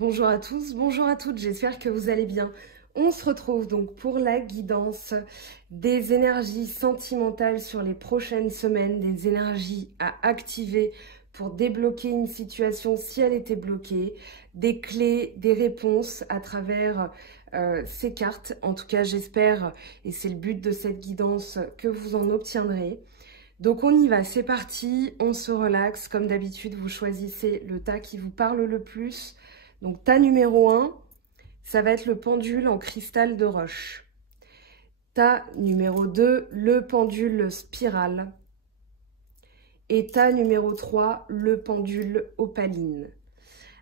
Bonjour à tous, bonjour à toutes, j'espère que vous allez bien. On se retrouve donc pour la guidance des énergies sentimentales sur les prochaines semaines, des énergies à activer pour débloquer une situation si elle était bloquée, des clés, des réponses à travers ces cartes. En tout cas, j'espère, et c'est le but de cette guidance, que vous en obtiendrez. Donc on y va, c'est parti, on se relaxe. Comme d'habitude, vous choisissez le tas qui vous parle le plus. Donc tas numéro 1, ça va être le pendule en cristal de roche. Tas numéro 2, le pendule spirale. Et tas numéro 3, le pendule opaline.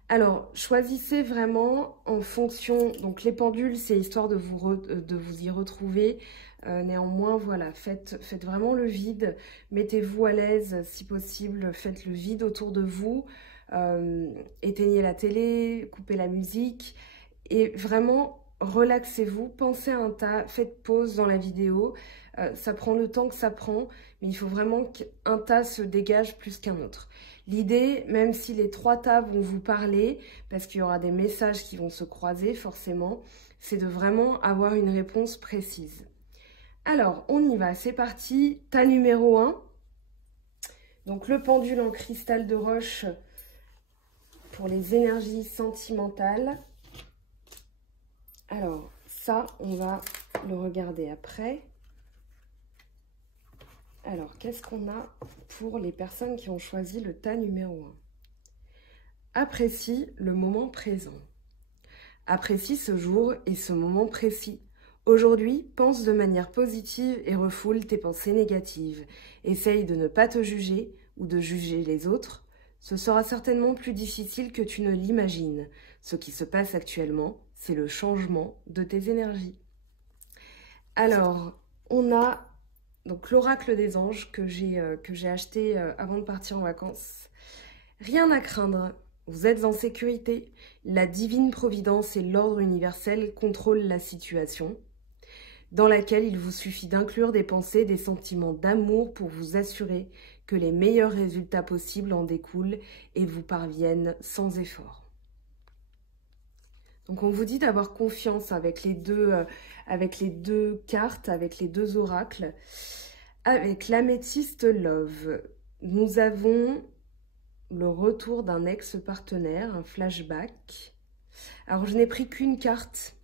Alors, choisissez vraiment en fonction... Donc les pendules, c'est histoire de vous y retrouver. Néanmoins, voilà, faites vraiment le vide. Mettez-vous à l'aise si possible. Faites le vide autour de vous. Éteignez la télé, coupez la musique. Et vraiment, relaxez-vous. Pensez à un tas. Faites pause dans la vidéo. Ça prend le temps que ça prend. Mais il faut vraiment qu'un tas se dégage plus qu'un autre. L'idée, même si les 3 tas vont vous parler, parce qu'il y aura des messages qui vont se croiser forcément, c'est de vraiment avoir une réponse précise. Alors, on y va, c'est parti. Tas numéro 1. Donc, le pendule en cristal de roche pour les énergies sentimentales. Alors, ça, on va le regarder après. Alors, qu'est-ce qu'on a pour les personnes qui ont choisi le tas numéro 1? Apprécie le moment présent. Apprécie ce jour et ce moment précis. Aujourd'hui, pense de manière positive et refoule tes pensées négatives. Essaye de ne pas te juger ou de juger les autres. Ce sera certainement plus difficile que tu ne l'imagines. Ce qui se passe actuellement, c'est le changement de tes énergies. Alors, on a donc l'oracle des anges que j'ai acheté avant de partir en vacances. Rien à craindre, vous êtes en sécurité. La divine providence et l'ordre universel contrôlent la situation, dans laquelle il vous suffit d'inclure des pensées, des sentiments d'amour pour vous assurer que les meilleurs résultats possibles en découlent et vous parviennent sans effort. Donc on vous dit d'avoir confiance avec les deux cartes, avec les 2 oracles. Avec l'améthyste Love, nous avons le retour d'un ex-partenaire, un flashback. Alors je n'ai pris qu'une carte,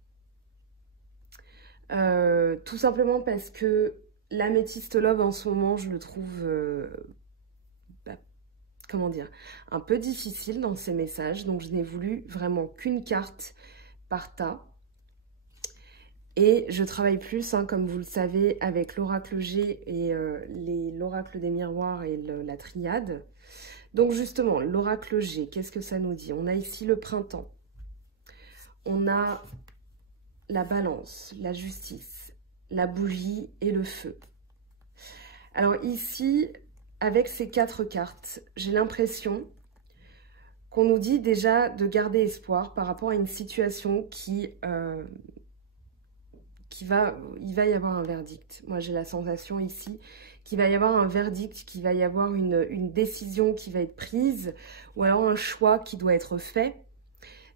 tout simplement parce que l'améthyste Love en ce moment, je le trouve, comment dire, un peu difficile dans ses messages. Donc je n'ai voulu vraiment qu'une carte par tas. Et je travaille plus, comme vous le savez, avec l'oracle G et l'oracle des miroirs et la triade. Donc justement, l'oracle G, qu'est-ce que ça nous dit? On a ici le printemps. On a la balance, la justice, la bougie et le feu. Alors ici, avec ces 4 cartes, j'ai l'impression qu'on nous dit déjà de garder espoir par rapport à une situation il va y avoir un verdict. Moi, j'ai la sensation ici qu'il va y avoir un verdict, qu'il va y avoir une décision qui va être prise, ou alors un choix qui doit être fait.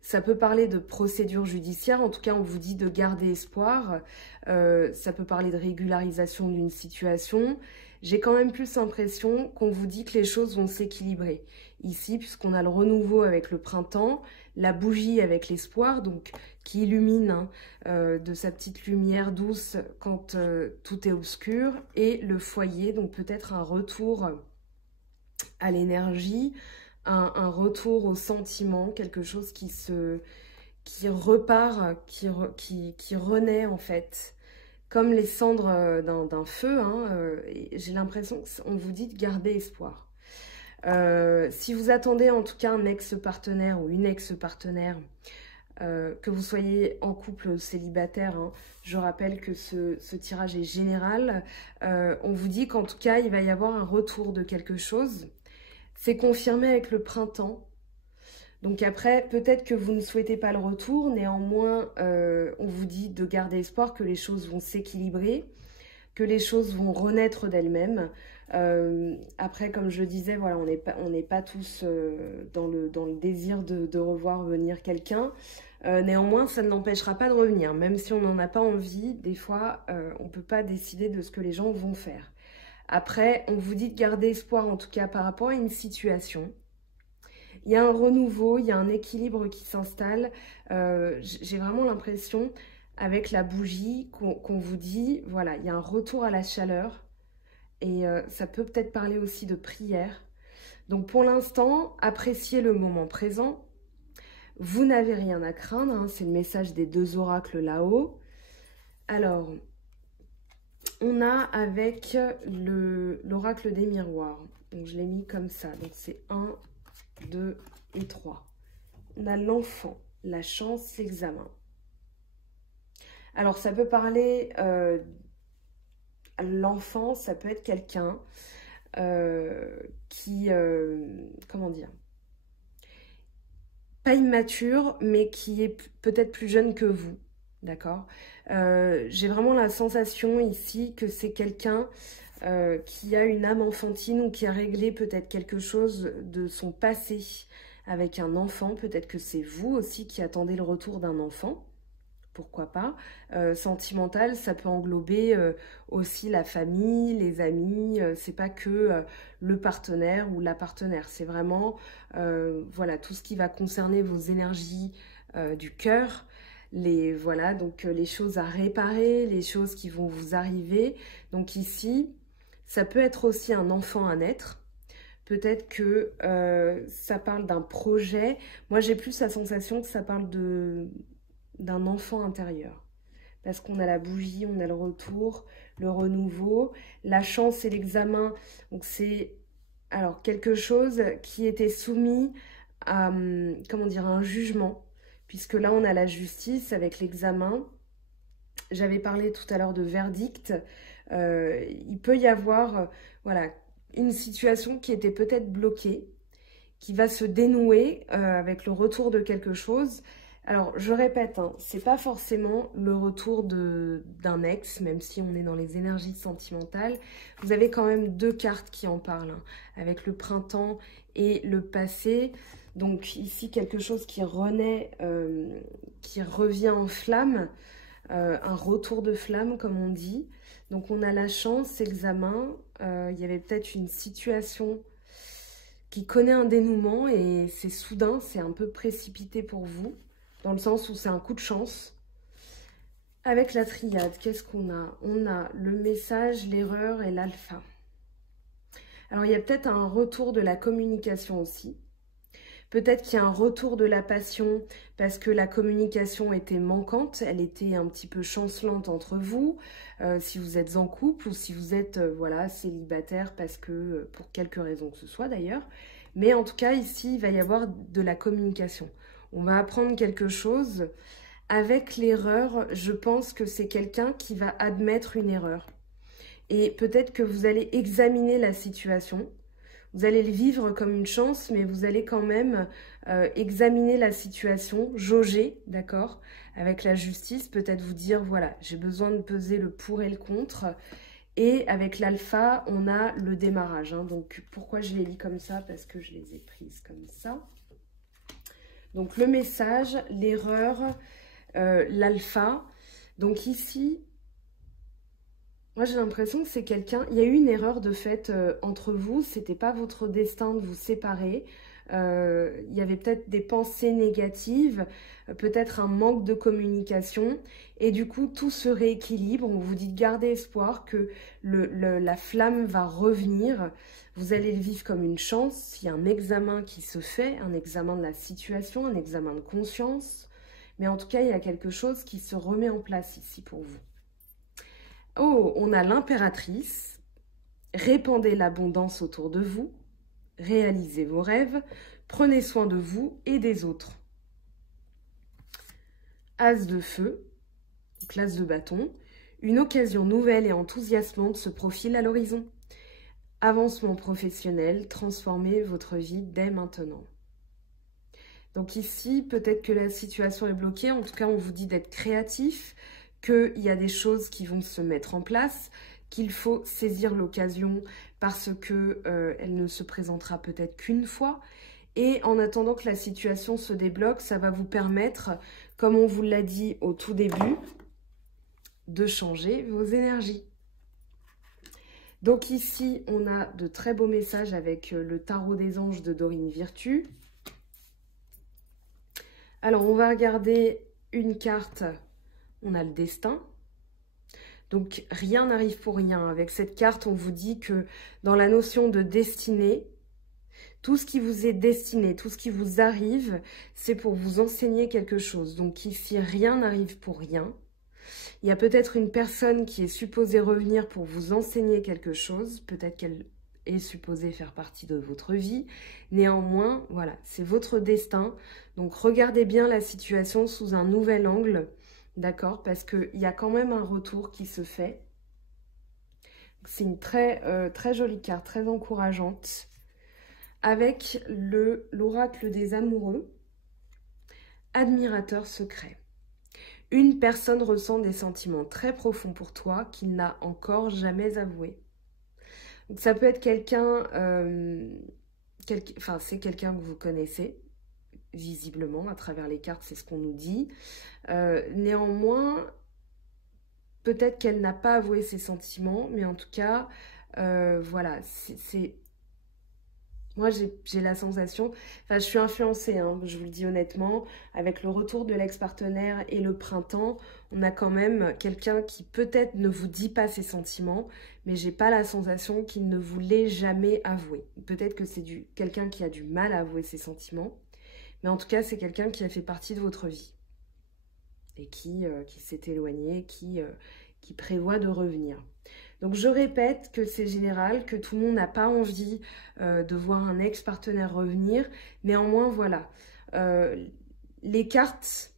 Ça peut parler de procédure judiciaire, en tout cas, on vous dit de garder espoir. Ça peut parler de régularisation d'une situation. J'ai quand même plus l'impression qu'on vous dit que les choses vont s'équilibrer. Ici, puisqu'on a le renouveau avec le printemps, la bougie avec l'espoir, donc qui illumine de sa petite lumière douce quand tout est obscur, et le foyer, donc peut-être un retour à l'énergie, un retour au sentiment, quelque chose qui repart, qui renaît en fait, comme les cendres d'un feu. J'ai l'impression qu'on vous dit de garder espoir. Si vous attendez en tout cas un ex-partenaire ou une ex-partenaire, que vous soyez en couple ou célibataire, je rappelle que ce tirage est général. On vous dit qu'en tout cas, il va y avoir un retour de quelque chose. C'est confirmé avec le printemps. Donc après, peut-être que vous ne souhaitez pas le retour. Néanmoins, on vous dit de garder espoir que les choses vont s'équilibrer, que les choses vont renaître d'elles-mêmes. Après, comme je le disais, voilà, on n'est pas tous dans le désir de revoir venir quelqu'un. Néanmoins, ça ne l'empêchera pas de revenir. Même si on n'en a pas envie, des fois, on ne peut pas décider de ce que les gens vont faire. Après, on vous dit de garder espoir, en tout cas par rapport à une situation. Il y a un renouveau, il y a un équilibre qui s'installe. J'ai vraiment l'impression, avec la bougie, qu'on vous dit, voilà, il y a un retour à la chaleur. Et ça peut peut-être parler aussi de prière. Donc pour l'instant, appréciez le moment présent. Vous n'avez rien à craindre, hein, c'est le message des deux oracles là-haut. Alors, on a avec l'oracle des miroirs. Donc je l'ai mis comme ça. Donc c'est 1, 2 et 3. On a l'enfant, la chance, l'examen. Alors ça peut parler... l'enfant, ça peut être quelqu'un qui... comment dire, pas immature, mais qui est peut-être plus jeune que vous, d'accord? J'ai vraiment la sensation ici que c'est quelqu'un qui a une âme enfantine ou qui a réglé peut-être quelque chose de son passé avec un enfant. Peut-être que c'est vous aussi qui attendez le retour d'un enfant. Pourquoi pas. Sentimental, ça peut englober aussi la famille, les amis, c'est pas que le partenaire ou la partenaire, c'est vraiment voilà, tout ce qui va concerner vos énergies du cœur, voilà, donc les choses à réparer, les choses qui vont vous arriver. Donc ici, ça peut être aussi un enfant à naître. Peut-être que ça parle d'un projet. Moi, j'ai plus la sensation que ça parle d'un enfant intérieur. Parce qu'on a la bougie, on a le retour, le renouveau, la chance et l'examen. Donc c'est alors quelque chose qui était soumis à, comment dire, un jugement. Puisque là, on a la justice avec l'examen. J'avais parlé tout à l'heure de verdict. Il peut y avoir voilà, une situation qui était peut-être bloquée, qui va se dénouer avec le retour de quelque chose. Alors, je répète, hein, c'est pas forcément le retour d'un ex, même si on est dans les énergies sentimentales. Vous avez quand même deux cartes qui en parlent, hein, avec le printemps et le passé. Donc ici, quelque chose qui renaît, qui revient en flamme, un retour de flamme, comme on dit. Donc on a la chance, examen, il y avait peut-être une situation qui connaît un dénouement et c'est soudain, c'est un peu précipité pour vous. Dans le sens où c'est un coup de chance. Avec la triade, qu'est-ce qu'on a? On a le message, l'erreur et l'alpha. Alors, il y a peut-être un retour de la communication aussi. Peut-être qu'il y a un retour de la passion parce que la communication était manquante. Elle était un petit peu chancelante entre vous. Si vous êtes en couple ou si vous êtes voilà, célibataire parce que, pour quelque raison que ce soit d'ailleurs. Mais en tout cas, ici, il va y avoir de la communication. On va apprendre quelque chose. Avec l'erreur, je pense que c'est quelqu'un qui va admettre une erreur. Et peut-être que vous allez examiner la situation. Vous allez le vivre comme une chance, mais vous allez quand même examiner la situation, jauger, d'accord? Avec la justice, peut-être vous dire, voilà, j'ai besoin de peser le pour et le contre. Et avec l'alpha, on a le démarrage. Hein. Donc, pourquoi je les lis comme ça? Parce que je les ai prises comme ça. Donc, le message, l'erreur, l'alpha. Donc, ici, moi, j'ai l'impression que c'est quelqu'un... Il y a eu une erreur de fait entre vous. C'était pas votre destin de vous séparer. Il y avait peut-être des pensées négatives, peut-être un manque de communication. Et du coup, tout se rééquilibre. On vous dit de garder espoir que la flamme va revenir. Vous allez le vivre comme une chance. Il y a un examen qui se fait, un examen de la situation, un examen de conscience. Mais en tout cas, il y a quelque chose qui se remet en place ici pour vous. Oh, on a l'impératrice. Répandez l'abondance autour de vous. Réalisez vos rêves. Prenez soin de vous et des autres. As de feu, classe de bâton. Une occasion nouvelle et enthousiasmante se profile à l'horizon. Avancement professionnel, transformez votre vie dès maintenant. Donc ici, peut-être que la situation est bloquée. En tout cas, on vous dit d'être créatif, qu'il y a des choses qui vont se mettre en place, qu'il faut saisir l'occasion parce que elle ne se présentera peut-être qu'une fois. Et en attendant que la situation se débloque, ça va vous permettre, comme on vous l'a dit au tout début, de changer vos énergies. Donc ici, on a de très beaux messages avec le tarot des anges de Dorine Virtue. Alors, on va regarder une carte. On a le destin. Donc, rien n'arrive pour rien. Avec cette carte, on vous dit que dans la notion de destinée, tout ce qui vous est destiné, tout ce qui vous arrive, c'est pour vous enseigner quelque chose. Donc ici, rien n'arrive pour rien. Il y a peut-être une personne qui est supposée revenir pour vous enseigner quelque chose. Peut-être qu'elle est supposée faire partie de votre vie. Néanmoins, voilà, c'est votre destin. Donc regardez bien la situation sous un nouvel angle, d'accord? Parce qu'il y a quand même un retour qui se fait. C'est une très jolie carte, très encourageante. Avec l'oracle des amoureux, admirateur secret. Une personne ressent des sentiments très profonds pour toi qu'il n'a encore jamais avoués. Donc ça peut être quelqu'un, c'est quelqu'un que vous connaissez, visiblement, à travers les cartes, c'est ce qu'on nous dit. Néanmoins, peut-être qu'elle n'a pas avoué ses sentiments, mais en tout cas, voilà, c'est... Moi, j'ai la sensation, enfin, je suis influencée, hein, je vous le dis honnêtement, avec le retour de l'ex-partenaire et le printemps, on a quand même quelqu'un qui peut-être ne vous dit pas ses sentiments, mais j'ai pas la sensation qu'il ne vous l'ait jamais avoué. Peut-être que c'est quelqu'un qui a du mal à avouer ses sentiments, mais en tout cas, c'est quelqu'un qui a fait partie de votre vie et qui s'est éloigné, qui prévoit de revenir. Donc je répète que c'est général, que tout le monde n'a pas envie de voir un ex-partenaire revenir. Néanmoins, voilà, les cartes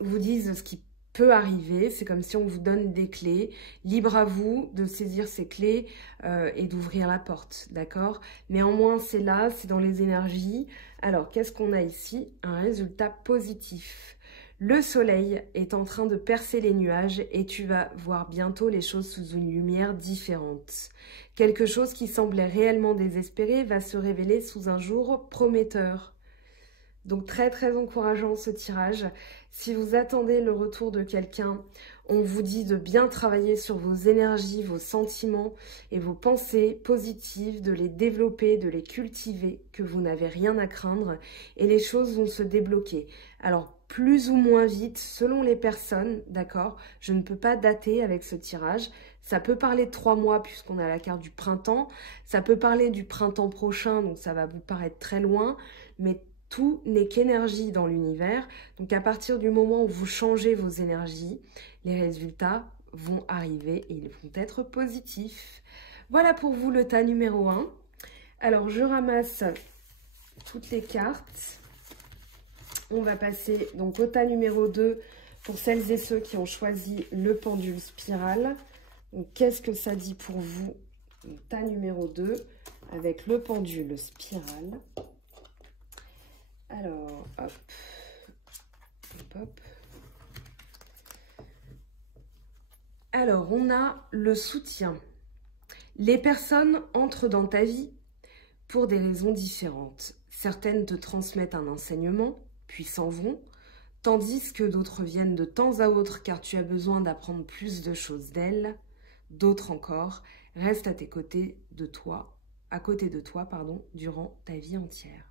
vous disent ce qui peut arriver. C'est comme si on vous donne des clés. Libre à vous de saisir ces clés et d'ouvrir la porte, d'accord? Néanmoins, c'est là, c'est dans les énergies. Alors, qu'est-ce qu'on a ici? Un résultat positif. Le soleil est en train de percer les nuages et tu vas voir bientôt les choses sous une lumière différente. Quelque chose qui semblait réellement désespéré va se révéler sous un jour prometteur. Donc très encourageant ce tirage. Si vous attendez le retour de quelqu'un, on vous dit de bien travailler sur vos énergies, vos sentiments et vos pensées positives, de les développer, de les cultiver, que vous n'avez rien à craindre et les choses vont se débloquer. Alors, plus ou moins vite, selon les personnes, d'accord? Je ne peux pas dater avec ce tirage. Ça peut parler de 3 mois puisqu'on a la carte du printemps. Ça peut parler du printemps prochain, donc ça va vous paraître très loin. Mais tout n'est qu'énergie dans l'univers. Donc à partir du moment où vous changez vos énergies, les résultats vont arriver et ils vont être positifs. Voilà pour vous le tas numéro 1. Alors je ramasse toutes les cartes. On va passer donc au tas numéro 2 pour celles et ceux qui ont choisi le pendule spirale. Donc qu'est-ce que ça dit pour vous? Le tas numéro 2 avec le pendule spirale. Alors, hop, hop, hop. Alors, on a le soutien. Les personnes entrent dans ta vie pour des raisons différentes. Certaines te transmettent un enseignement, puis s'en vont, tandis que d'autres viennent de temps à autre car tu as besoin d'apprendre plus de choses d'elles. D'autres encore restent à côté de toi, durant ta vie entière.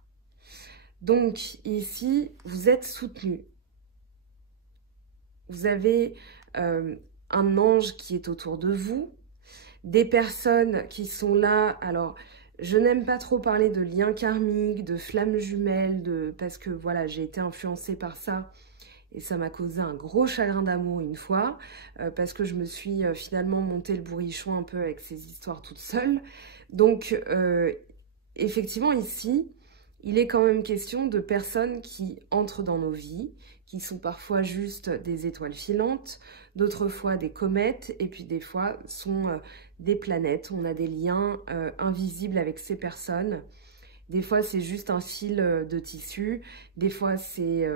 Donc ici, vous êtes soutenu. Vous avez un ange qui est autour de vous, des personnes qui sont là. Alors, je n'aime pas trop parler de liens karmiques, de flammes jumelles, parce que voilà, j'ai été influencée par ça et ça m'a causé un gros chagrin d'amour une fois, parce que je me suis finalement monté le bourrichon un peu avec ces histoires toute seule. Donc, effectivement, ici, il est quand même question de personnes qui entrent dans nos vies, qui sont parfois juste des étoiles filantes, d'autres fois des comètes, et puis des fois sont des planètes. On a des liens invisibles avec ces personnes. Des fois, c'est juste un fil de tissu, des fois, c'est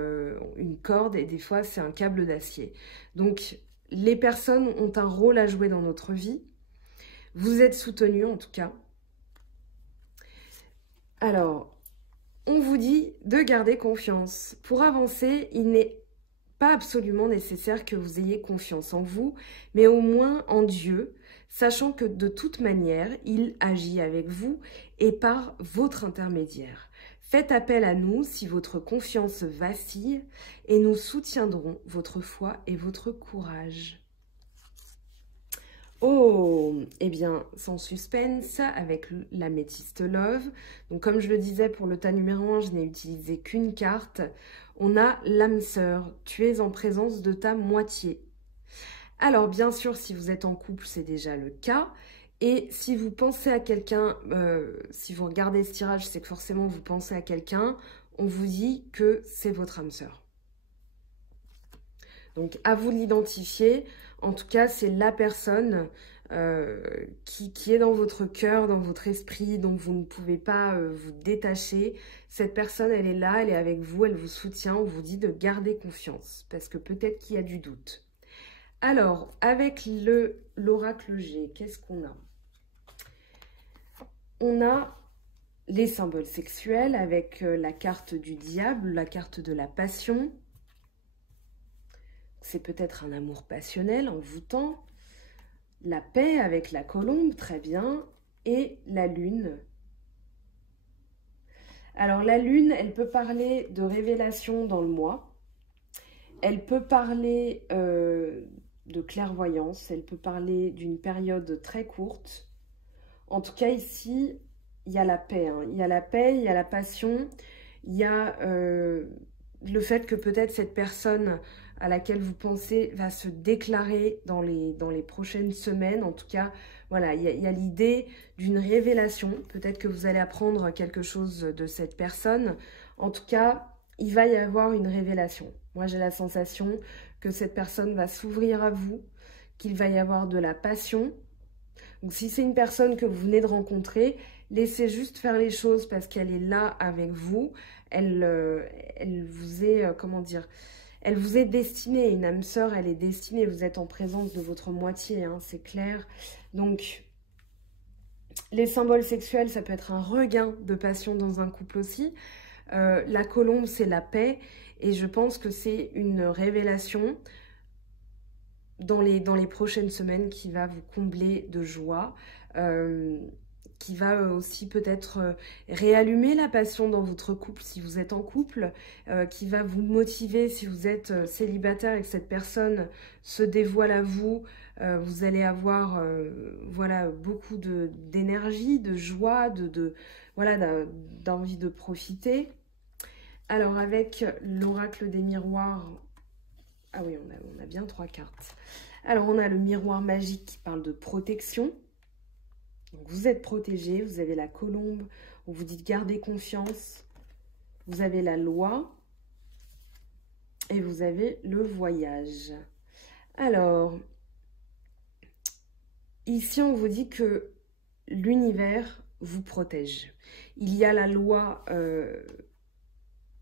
une corde, et des fois, c'est un câble d'acier. Donc, les personnes ont un rôle à jouer dans notre vie. Vous êtes soutenu en tout cas. Alors, on vous dit de garder confiance. Pour avancer, il n'est pas absolument nécessaire que vous ayez confiance en vous, mais au moins en Dieu, sachant que de toute manière, il agit avec vous et par votre intermédiaire. Faites appel à nous si votre confiance vacille et nous soutiendrons votre foi et votre courage. Oh, eh bien, sans suspense, avec l'améthyste Love. Donc, comme je le disais, pour le tas numéro 1, je n'ai utilisé qu'une carte. On a l'âme sœur. Tu es en présence de ta moitié. Alors, bien sûr, si vous êtes en couple, c'est déjà le cas. Et si vous pensez à quelqu'un, si vous regardez ce tirage, c'est que forcément vous pensez à quelqu'un, on vous dit que c'est votre âme sœur. Donc, à vous de l'identifier. En tout cas, c'est la personne qui est dans votre cœur, dans votre esprit, dont vous ne pouvez pas vous détacher. Cette personne, elle est là, elle est avec vous, elle vous soutient. On vous dit de garder confiance parce que peut-être qu'il y a du doute. Alors, avec l'oracle G, qu'est-ce qu'on a? On a les symboles sexuels avec la carte du diable, la carte de la passion. C'est peut-être un amour passionnel, envoûtant. La paix avec la colombe, très bien. Et la lune. Alors la lune, elle peut parler de révélation dans le mois. Elle peut parler de clairvoyance. Elle peut parler d'une période très courte. En tout cas, ici, il y a la paix. Hein. Il y a la paix, il y a la passion. Il y a le fait que peut-être cette personne à laquelle vous pensez va se déclarer dans les prochaines semaines. En tout cas, voilà, il y a l'idée d'une révélation. Peut-être que vous allez apprendre quelque chose de cette personne. En tout cas, il va y avoir une révélation. Moi, j'ai la sensation que cette personne va s'ouvrir à vous, qu'il va y avoir de la passion. Donc, si c'est une personne que vous venez de rencontrer, laissez juste faire les choses parce qu'elle est là avec vous. Elle vous est, comment dire, elle vous est destinée. Une âme sœur, elle est destinée. Vous êtes en présence de votre moitié, hein, c'est clair. Donc, les symboles sexuels, ça peut être un regain de passion dans un couple aussi. La colombe, c'est la paix. Et je pense que c'est une révélation dans les prochaines semaines qui va vous combler de joie, qui va aussi peut-être réallumer la passion dans votre couple si vous êtes en couple, qui va vous motiver si vous êtes célibataire et que cette personne se dévoile à vous. Vous allez avoir voilà, beaucoup d'énergie, de joie, voilà, d'envie de profiter. Alors avec l'oracle des miroirs, ah oui, on a bien 3 cartes. Alors, on a le miroir magique qui parle de protection. Donc, vous êtes protégé, vous avez la colombe, on vous dit de garder confiance. Vous avez la loi et vous avez le voyage. Alors, ici, on vous dit que l'univers vous protège. Il y a la loi...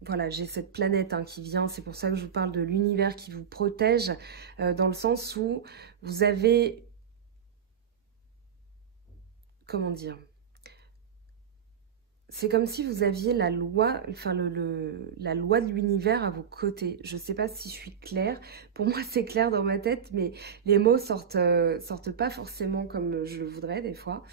Voilà, j'ai cette planète hein, qui vient, c'est pour ça que je vous parle de l'univers qui vous protège, dans le sens où vous avez, comment dire, c'est comme si vous aviez la loi, enfin la loi de l'univers à vos côtés. Je ne sais pas si je suis claire, pour moi c'est clair dans ma tête, mais les mots sortent pas forcément comme je le voudrais des fois.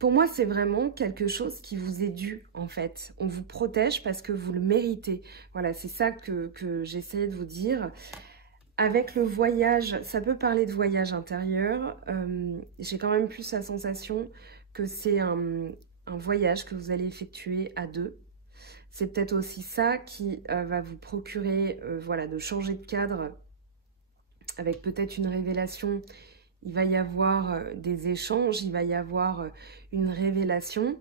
Pour moi, c'est vraiment quelque chose qui vous est dû, en fait. On vous protège parce que vous le méritez. Voilà, c'est ça que j'essayais de vous dire. Avec le voyage, ça peut parler de voyage intérieur. J'ai quand même plus la sensation que c'est un voyage que vous allez effectuer à deux. C'est peut-être aussi ça qui va vous procurer voilà, de changer de cadre avec peut-être une révélation. Il va y avoir des échanges, il va y avoir une révélation.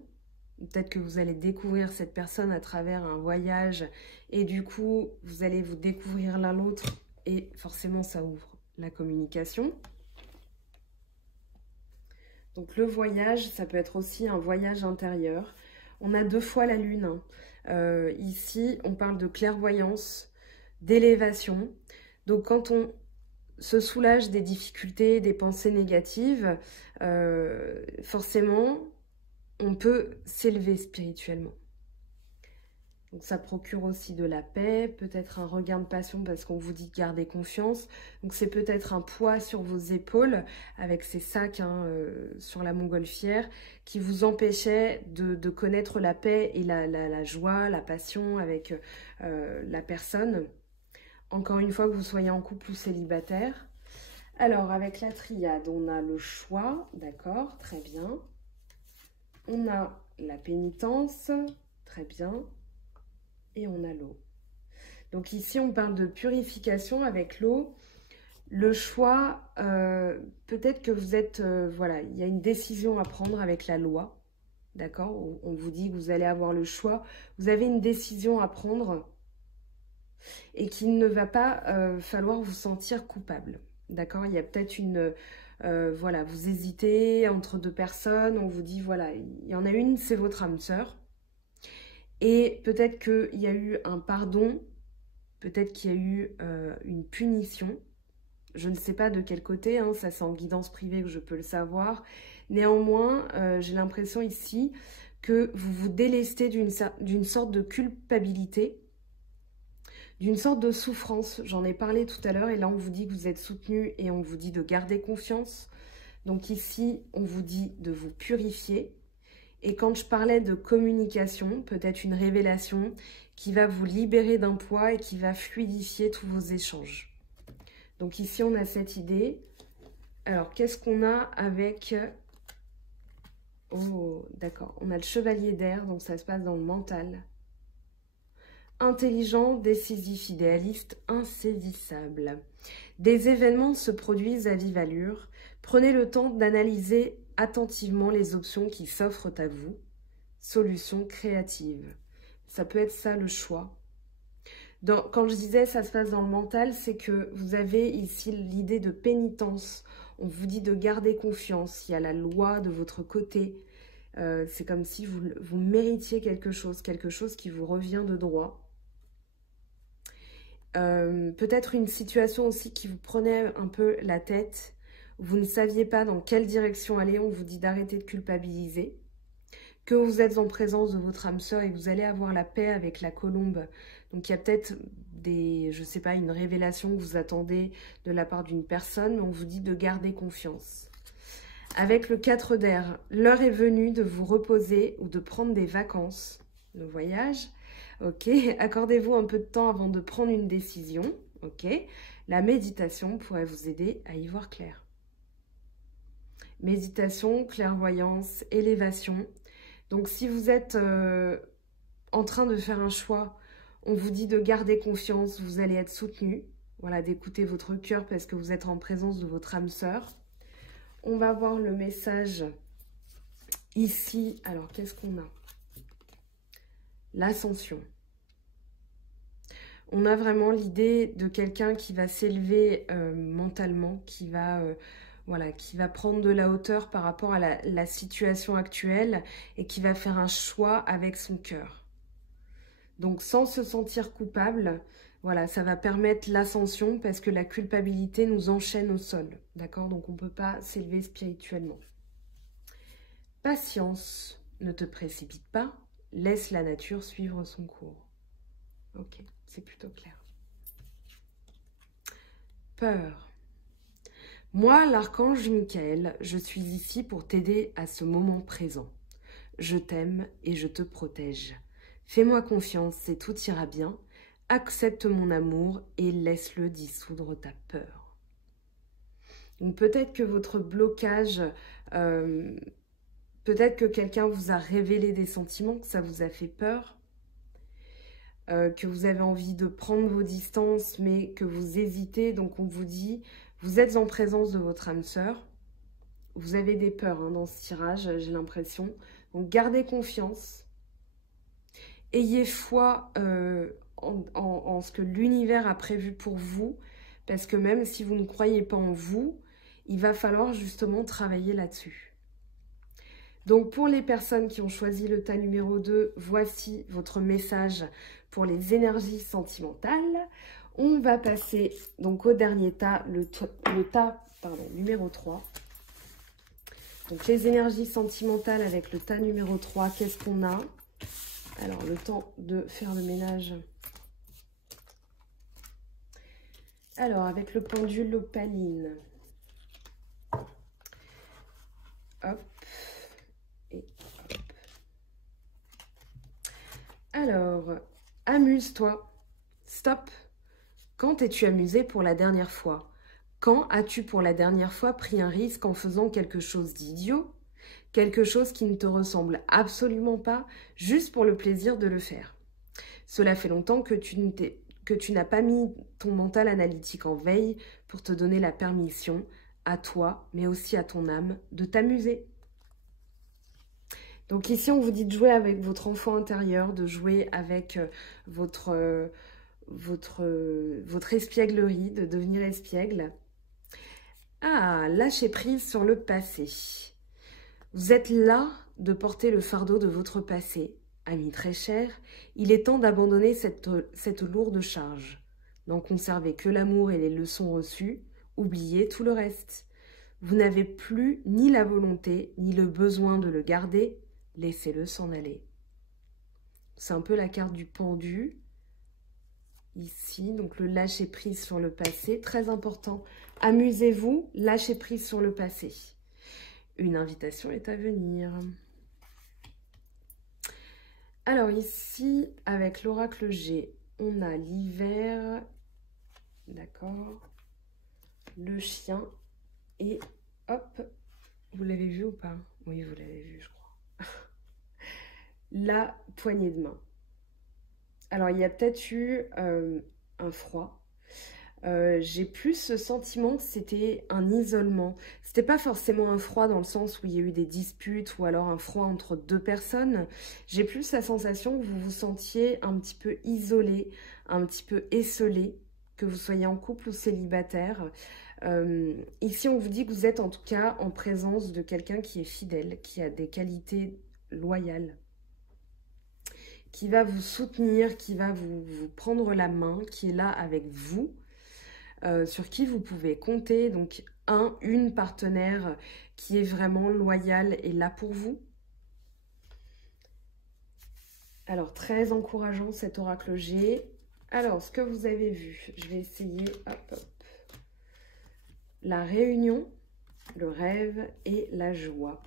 Peut-être que vous allez découvrir cette personne à travers un voyage et du coup, vous allez vous découvrir l'un l'autre et forcément, ça ouvre la communication. Donc, le voyage, ça peut être aussi un voyage intérieur. On a 2 fois la lune. Hein. Ici, on parle de clairvoyance, d'élévation. Donc, quand on se soulage des difficultés, des pensées négatives, forcément, on peut s'élever spirituellement. Donc ça procure aussi de la paix, peut-être un regain de passion parce qu'on vous dit de garder confiance. Donc c'est peut-être un poids sur vos épaules avec ces sacs sur la montgolfière qui vous empêchait de connaître la paix et la joie, la passion avec la personne. Encore une fois, que vous soyez en couple ou célibataire. Alors avec la triade, on a le choix, d'accord, très bien. On a la pénitence, très bien. Et on a l'eau. Donc ici, on parle de purification avec l'eau. Le choix, peut-être que vous êtes... voilà, il y a une décision à prendre avec la loi. D'accord? On vous dit que vous allez avoir le choix. Vous avez une décision à prendre et qu'il ne va pas falloir vous sentir coupable. D'accord? Il y a peut-être une... voilà, vous hésitez entre deux personnes. On vous dit, voilà, il y en a une, c'est votre âme sœur. Et peut-être qu'il y a eu un pardon, peut-être qu'il y a eu une punition. Je ne sais pas de quel côté, hein, ça c'est en guidance privée que je peux le savoir. Néanmoins, j'ai l'impression ici que vous vous délestez d'une sorte de culpabilité, d'une sorte de souffrance. J'en ai parlé tout à l'heure et là on vous dit que vous êtes soutenu et on vous dit de garder confiance. Donc ici, on vous dit de vous purifier. Et quand je parlais de communication, peut-être une révélation qui va vous libérer d'un poids et qui va fluidifier tous vos échanges. Donc ici, on a cette idée. Alors, qu'est-ce qu'on a avec... Oh, d'accord. On a le chevalier d'air, donc ça se passe dans le mental. Intelligent, décisif, idéaliste, insaisissable. Des événements se produisent à vive allure. Prenez le temps d'analyser attentivement les options qui s'offrent à vous. Solution créative. Ça peut être ça le choix. Quand je disais ça se passe dans le mental, c'est que vous avez ici l'idée de pénitence. On vous dit de garder confiance. Il y a la loi de votre côté. C'est comme si vous méritiez quelque chose qui vous revient de droit. Peut-être une situation aussi qui vous prenait un peu la tête. Vous ne saviez pas dans quelle direction aller, on vous dit d'arrêter de culpabiliser. Que vous êtes en présence de votre âme sœur et que vous allez avoir la paix avec la colombe. Donc il y a peut-être je sais pas, une révélation que vous attendez de la part d'une personne, mais on vous dit de garder confiance. Avec le 4 d'air, l'heure est venue de vous reposer ou de prendre des vacances, le voyage. Ok, accordez-vous un peu de temps avant de prendre une décision. Ok, la méditation pourrait vous aider à y voir clair. Méditation, clairvoyance, élévation. Donc, si vous êtes en train de faire un choix, on vous dit de garder confiance, vous allez être soutenu. Voilà, d'écouter votre cœur parce que vous êtes en présence de votre âme sœur. On va voir le message ici. Alors, qu'est-ce qu'on a? L'ascension. On a vraiment l'idée de quelqu'un qui va s'élever mentalement, qui va... voilà, qui va prendre de la hauteur par rapport à la situation actuelle et qui va faire un choix avec son cœur. Donc, sans se sentir coupable, voilà, ça va permettre l'ascension parce que la culpabilité nous enchaîne au sol, d'accord? Donc, on ne peut pas s'élever spirituellement. Patience, ne te précipite pas, laisse la nature suivre son cours. Ok, c'est plutôt clair. Peur. Moi, l'archange Michael, je suis ici pour t'aider à ce moment présent. Je t'aime et je te protège. Fais-moi confiance et tout ira bien. Accepte mon amour et laisse-le dissoudre ta peur. Donc peut-être que votre blocage, peut-être que quelqu'un vous a révélé des sentiments, que ça vous a fait peur, que vous avez envie de prendre vos distances, mais que vous hésitez. Donc on vous dit... Vous êtes en présence de votre âme sœur. Vous avez des peurs hein, dans ce tirage, j'ai l'impression. Donc, gardez confiance. Ayez foi en ce que l'univers a prévu pour vous. Parce que même si vous ne croyez pas en vous, il va falloir justement travailler là-dessus. Donc, pour les personnes qui ont choisi le tas numéro 2, voici votre message pour les énergies sentimentales. On va passer donc au dernier tas, le tas numéro 3. Donc les énergies sentimentales avec le tas numéro 3, qu'est-ce qu'on a? Alors le temps de faire le ménage. Alors avec le pendule opaline. Hop. Et hop. Alors, amuse-toi. Stop. Quand t'es-tu amusé pour la dernière fois? Quand as-tu pour la dernière fois pris un risque en faisant quelque chose d'idiot? Quelque chose qui ne te ressemble absolument pas, juste pour le plaisir de le faire. Cela fait longtemps que tu n'as pas mis ton mental analytique en veille pour te donner la permission, à toi, mais aussi à ton âme, de t'amuser. Donc ici, on vous dit de jouer avec votre enfant intérieur, de jouer avec votre espièglerie, de devenir espiègle. Ah, lâcher prise sur le passé. Vous êtes là de porter le fardeau de votre passé. Ami très cher, il est temps d'abandonner cette lourde charge. N'en conservez que l'amour et les leçons reçues, oubliez tout le reste. Vous n'avez plus ni la volonté, ni le besoin de le garder, laissez-le s'en aller. C'est un peu la carte du pendu. Ici, donc le lâcher prise sur le passé, très important. Amusez-vous, lâchez prise sur le passé. Une invitation est à venir. Alors ici, avec l'oracle G, on a l'hiver, d'accord, le chien et hop, vous l'avez vu ou pas? Oui, vous l'avez vu, je crois. La poignée de main. Alors, il y a peut-être eu un froid. J'ai plus ce sentiment que c'était un isolement. C'était pas forcément un froid dans le sens où il y a eu des disputes ou alors un froid entre deux personnes. J'ai plus la sensation que vous vous sentiez un petit peu isolé, un petit peu esseulé, que vous soyez en couple ou célibataire. Ici, on vous dit que vous êtes en tout cas en présence de quelqu'un qui est fidèle, qui a des qualités loyales, qui va vous soutenir, qui va vous prendre la main, qui est là avec vous, sur qui vous pouvez compter. Donc, une partenaire qui est vraiment loyale et là pour vous. Alors, très encourageant cet oracle G. Alors, ce que vous avez vu, je vais essayer, hop, hop. La réunion, le rêve et la joie.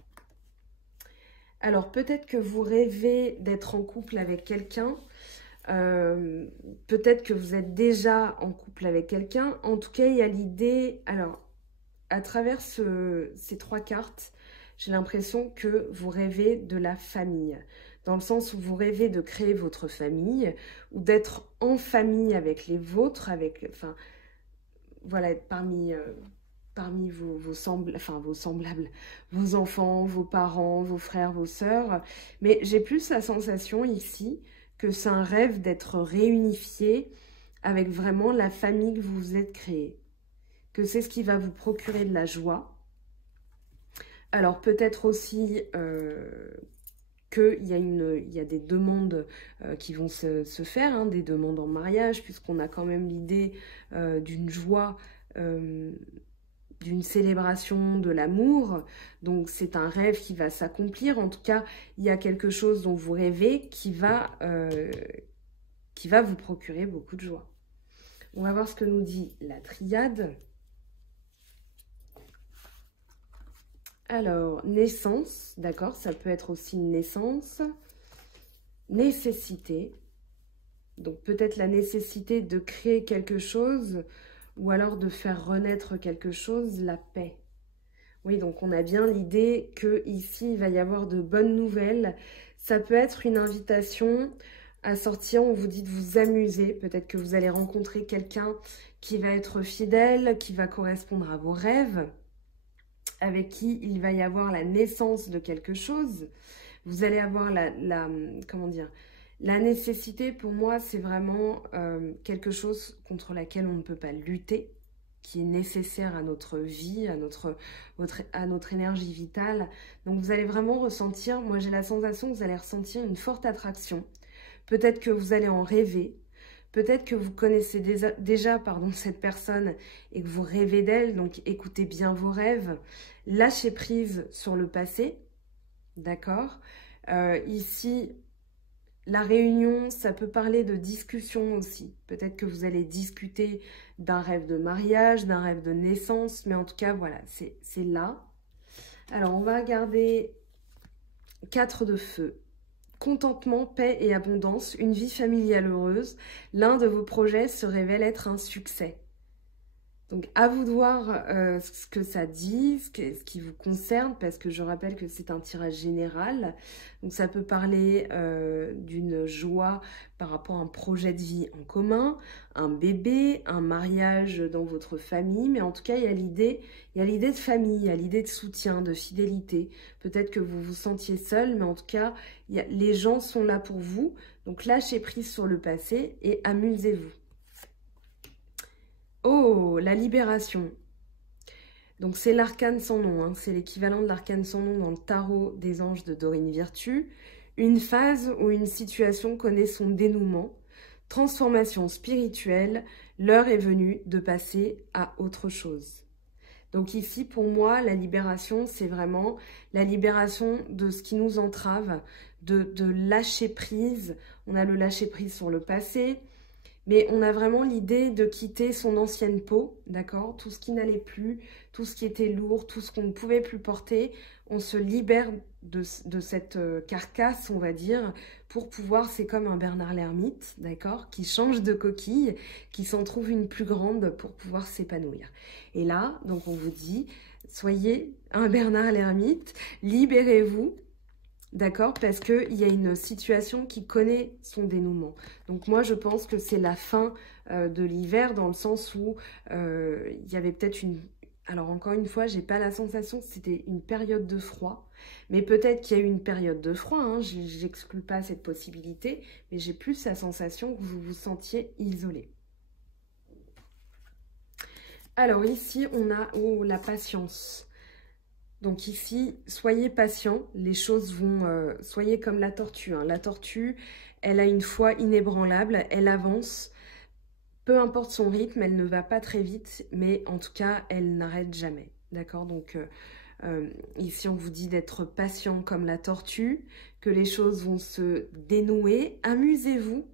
Alors, peut-être que vous rêvez d'être en couple avec quelqu'un. Peut-être que vous êtes déjà en couple avec quelqu'un. En tout cas, il y a l'idée... Alors, à travers ces trois cartes, j'ai l'impression que vous rêvez de la famille. Dans le sens où vous rêvez de créer votre famille ou d'être en famille avec les vôtres, enfin, voilà, être parmi vos semblables, vos enfants, vos parents, vos frères, vos sœurs. Mais j'ai plus la sensation ici que c'est un rêve d'être réunifié avec vraiment la famille que vous vous êtes créée. Que c'est ce qui va vous procurer de la joie. Alors peut-être aussi qu'il y a des demandes qui vont se faire, hein, des demandes en mariage, puisqu'on a quand même l'idée d'une joie, d'une célébration de l'amour. Donc c'est un rêve qui va s'accomplir. En tout cas, il y a quelque chose dont vous rêvez qui va vous procurer beaucoup de joie. On va voir ce que nous dit la triade. Alors, naissance, d'accord, ça peut être aussi une naissance. Nécessité, donc peut-être la nécessité de créer quelque chose ou alors de faire renaître quelque chose, la paix. Oui, donc on a bien l'idée qu'ici, il va y avoir de bonnes nouvelles. Ça peut être une invitation à sortir, on vous dit de vous amuser. Peut-être que vous allez rencontrer quelqu'un qui va être fidèle, qui va correspondre à vos rêves, avec qui il va y avoir la naissance de quelque chose. Vous allez avoir comment dire, la nécessité, pour moi, c'est vraiment quelque chose contre laquelle on ne peut pas lutter, qui est nécessaire à notre vie, à notre énergie vitale. Donc vous allez vraiment ressentir, moi j'ai la sensation que vous allez ressentir une forte attraction Peut-être que vous allez en rêver. Peut-être que vous connaissez déjà cette personne et que vous rêvez d'elle. Donc, écoutez bien vos rêves. Lâchez prise sur le passé. D'accord? Ici, la réunion, ça peut parler de discussion aussi. Peut-être que vous allez discuter d'un rêve de mariage, d'un rêve de naissance. Mais en tout cas, voilà, c'est là. Alors, on va regarder 4 de feu. Contentement, paix et abondance, une vie familiale heureuse. L'un de vos projets se révèle être un succès. Donc, à vous de voir ce que ça dit, ce qui vous concerne, parce que je rappelle que c'est un tirage général. Donc, ça peut parler d'une joie par rapport à un projet de vie en commun, un bébé, un mariage dans votre famille. Mais en tout cas, il y a l'idée de famille, il y a l'idée de soutien, de fidélité. Peut-être que vous vous sentiez seul, mais en tout cas, les gens sont là pour vous. Donc, lâchez prise sur le passé et amusez-vous. Oh, la libération. Donc, c'est l'arcane sans nom. Hein. C'est l'équivalent de l'arcane sans nom dans le tarot des anges de Dorine Virtue. Une phase ou une situation connaît son dénouement. Transformation spirituelle. L'heure est venue de passer à autre chose. Donc ici, pour moi, la libération, c'est vraiment la libération de ce qui nous entrave, de lâcher prise. On a le lâcher prise sur le passé. Mais on a vraiment l'idée de quitter son ancienne peau, d'accord? Tout ce qui n'allait plus, tout ce qui était lourd, tout ce qu'on ne pouvait plus porter. On se libère de cette carcasse, on va dire, pour pouvoir, c'est comme un Bernard l'ermite, d'accord? Qui change de coquille, qui s'en trouve une plus grande pour pouvoir s'épanouir. Et là, donc on vous dit, soyez un Bernard l'ermite, libérez-vous. D'accord? Parce qu'il y a une situation qui connaît son dénouement. Donc moi, je pense que c'est la fin de l'hiver dans le sens où il y avait peut-être une... Alors encore une fois, j'ai pas la sensation que c'était une période de froid. Mais peut-être qu'il y a eu une période de froid. Hein, j'exclus pas cette possibilité. Mais j'ai plus la sensation que vous vous sentiez isolé. Alors ici, on a la patience. Donc ici, soyez patient, les choses vont... soyez comme la tortue. Hein. La tortue, elle a une foi inébranlable, elle avance. Peu importe son rythme, elle ne va pas très vite, mais en tout cas, elle n'arrête jamais. D'accord? Donc ici, on vous dit d'être patient comme la tortue, que les choses vont se dénouer. Amusez-vous,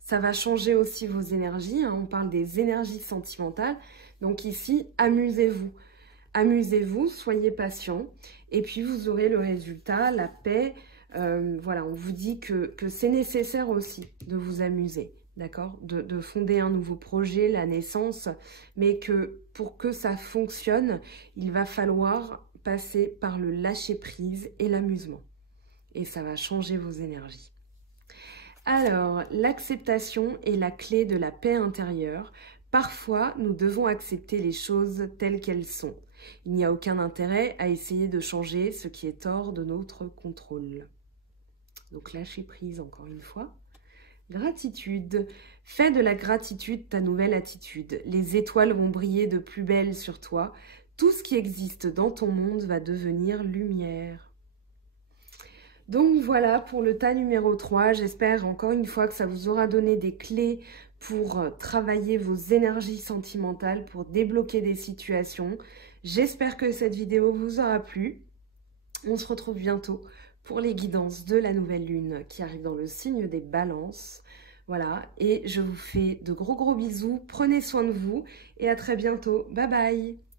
ça va changer aussi vos énergies. Hein. On parle des énergies sentimentales. Donc ici, amusez-vous. Amusez-vous, soyez patient et puis vous aurez le résultat, la paix. Voilà, on vous dit que c'est nécessaire aussi de vous amuser, d'accord? De fonder un nouveau projet, la naissance, mais que pour que ça fonctionne, il va falloir passer par le lâcher-prise et l'amusement. Et ça va changer vos énergies. Alors, l'acceptation est la clé de la paix intérieure. Parfois, nous devons accepter les choses telles qu'elles sont. Il n'y a aucun intérêt à essayer de changer ce qui est hors de notre contrôle. Donc lâcher prise encore une fois. Gratitude. Fais de la gratitude ta nouvelle attitude. Les étoiles vont briller de plus belle sur toi. Tout ce qui existe dans ton monde va devenir lumière. Donc voilà pour le tas numéro 3. J'espère encore une fois que ça vous aura donné des clés pour travailler vos énergies sentimentales, pour débloquer des situations. J'espère que cette vidéo vous aura plu. On se retrouve bientôt pour les guidances de la nouvelle lune qui arrive dans le signe des balances. Voilà, et je vous fais de gros bisous. Prenez soin de vous et à très bientôt. Bye bye!